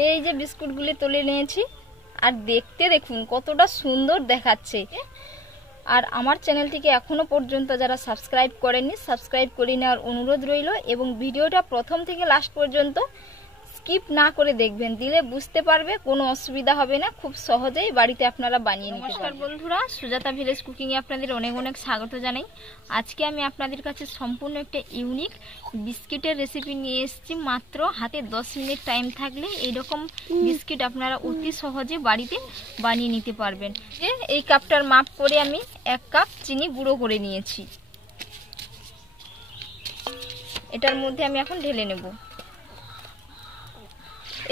এই যে বিস্কুটগুলি তুলে নিয়েছি, আর দেখতে দেখুন কতটা সুন্দর দেখাচ্ছে। আর আমার চ্যানেলটিকে এখনো পর্যন্ত যারা সাবস্ক্রাইব করেননি, সাবস্ক্রাইব করে নেওয়ার অনুরোধ রইল এবং ভিডিওটা প্রথম থেকে লাস্ট পর্যন্ত স্কিপ না করে দেখবেন, দিলে বুঝতে পারবে, কোনো অসুবিধা হবে না, খুব সহজেই বাড়িতে আপনারা বানিয়ে নিতে পারবেন। নমস্কার বন্ধুরা, সুজাতা ভিলেজ কুকিংয়ে আপনাদের অনেক অনেক স্বাগত জানাই। আজকে আমি আপনাদের কাছে সম্পূর্ণ একটা ইউনিক বিস্কিটের রেসিপি নিয়ে এসেছি। মাত্র হাতে 10 মিনিট টাইম থাকলে এইরকম বিস্কিট আপনারা অতি সহজে বাড়িতে বানিয়ে নিতে পারবেন। এই কাপটার মাপ করে আমি 1 কাপ চিনি গুঁড়ো করে নিয়েছি। এটার মধ্যে আমি এখন ঢেলে নেব।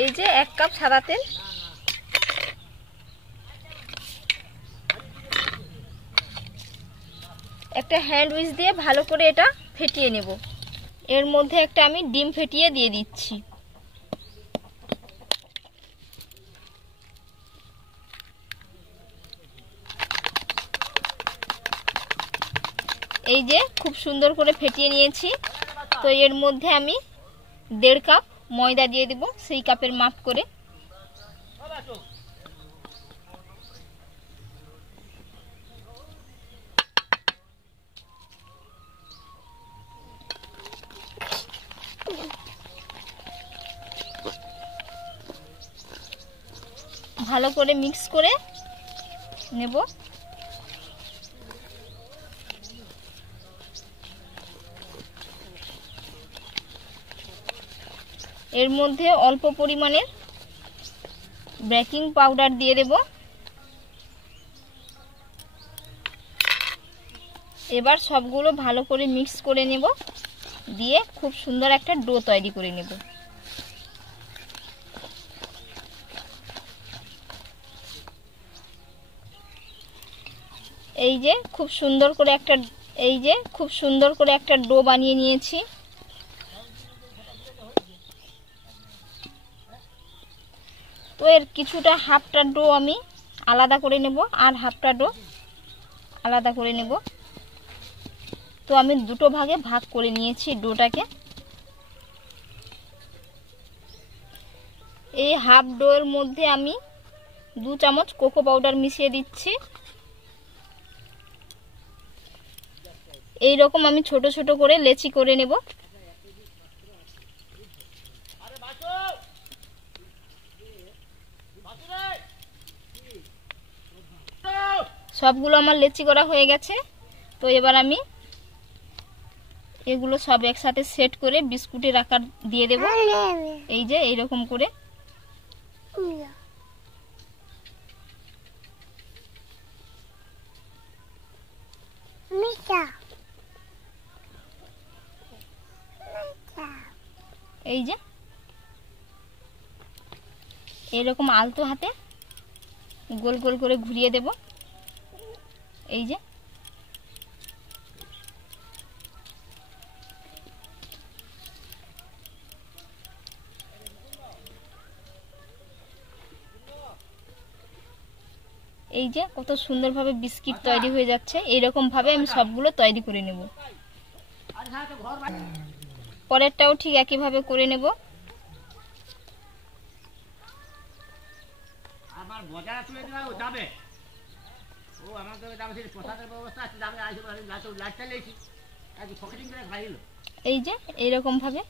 এই যে 1 কাপ সাদা তেল, একটা হ্যান্ড উইচ দিয়ে ভালো করে এটা ফেটিয়ে নেব। এর মধ্যে একটা আমি ডিম ফেটিয়ে দিয়ে দিচ্ছি। এই যে খুব সুন্দর করে ফেটিয়ে নিয়েছি। তো এর মধ্যে আমি 1.5 কাপ ময়দা দিয়ে দেব, সেই কাপের মাপ করে। ভালো করে মিক্স করে নেব। এর মধ্যে অল্প পরিমাণের বেকিং পাউডার দিয়ে দেব। এবার সবগুলো ভালো করে মিক্স করে নেব, দিয়ে খুব সুন্দর একটা ডো তৈরি করে নেব। এই যে খুব সুন্দর করে একটা ডো বানিয়ে নিয়েছি। তো এর কিছুটা হাফটা ডো আমি আলাদা করে নেব, আর হাফটা ডো আলাদা করে নেব। তো আমি দুটো ভাগে ভাগ করে নিয়েছি ডোটাকে। এই হাফ ডোর মধ্যে আমি 2 চামচ কোকো পাউডার মিশিয়ে দিচ্ছি। এই রকম আমি ছোট ছোট করে লেচি করে নেব। সবগুলো আমার লেচি করা হয়ে গেছে। তো এবার আমি এগুলো সব একসাথে সেট করে বিস্কুটের আকার দিয়ে দেব। এই যে এইরকম করে। এই যে এইরকম আলতো হাতে গোল গোল করে ঘুরিয়ে দেব। এই যে এই যে কত সুন্দরভাবে বিস্কিট তৈরি হয়ে যাচ্ছে। এইরকম ভাবে আমি সবগুলো তৈরি করে নেব। পরেরটাও ঠিক একইভাবে করে নেব। এই যে এইরকম ভাবে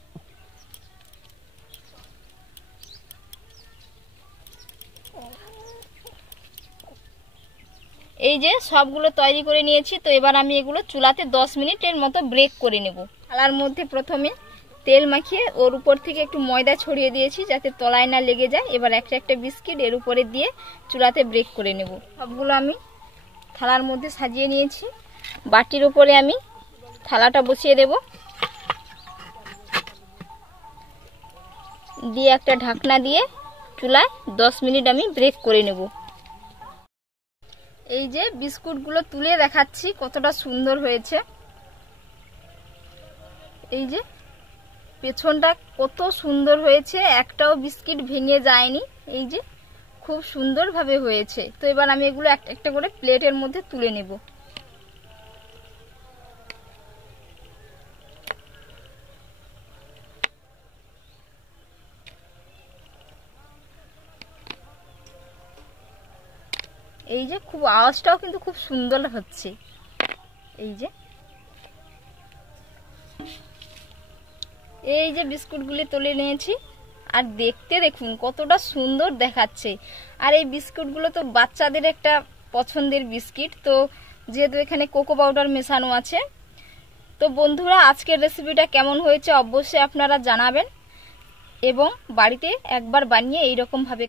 এই যে সবগুলো তৈরি করে নিয়েছি। তো এবার আমি এগুলো চুলাতে 10 মিনিটের মতো ব্রেক করে নেব। থালার মধ্যে প্রথমে তেল মাখিয়ে ওর উপর থেকে একটু ময়দা ছড়িয়ে দিয়েছি যাতে তলায় না লেগে যায়। এবার একটা একটা বিস্কিট এর উপরে দিয়ে চুলাতে ব্রেক করে নেব। সবগুলো আমি থালার মধ্যে সাজিয়ে নিয়েছি। বাটির উপরে আমি থালাটা বসিয়ে দেব, দিয়ে একটা ঢাকনা দিয়ে চুলায় 10 মিনিট আমি ব্রেক করে নেব। এই যে বিস্কুটগুলো তুলে দেখাচ্ছি কতটা সুন্দর হয়েছে। এই যে পেছনটা কত সুন্দর হয়েছে, একটাও বিস্কিট ভেঙে যায়নি। এই যে খুব সুন্দরভাবে হয়েছে। তো এবার আমি এগুলো একটা একটা করে প্লেটের মধ্যে তুলে নেব। এই যে খুব আওয়াজটাও কিন্তু খুব সুন্দর হচ্ছে। এই যে বিস্কুটগুলি তুলে নিয়েছি, আর দেখতে দেখুন কতটা সুন্দর দেখাচ্ছে। আর এই বিস্কুটগুলো তো বাচ্চাদের একটা পছন্দের বিস্কিট, তো যেহেতু এখানে কোকো পাউডার মেশানো আছে। তো বন্ধুরা, আজকের রেসিপিটা কেমন হয়েছে অবশ্যই আপনারা জানাবেন, এবং বাড়িতে একবার বানিয়ে এইরকম ভাবে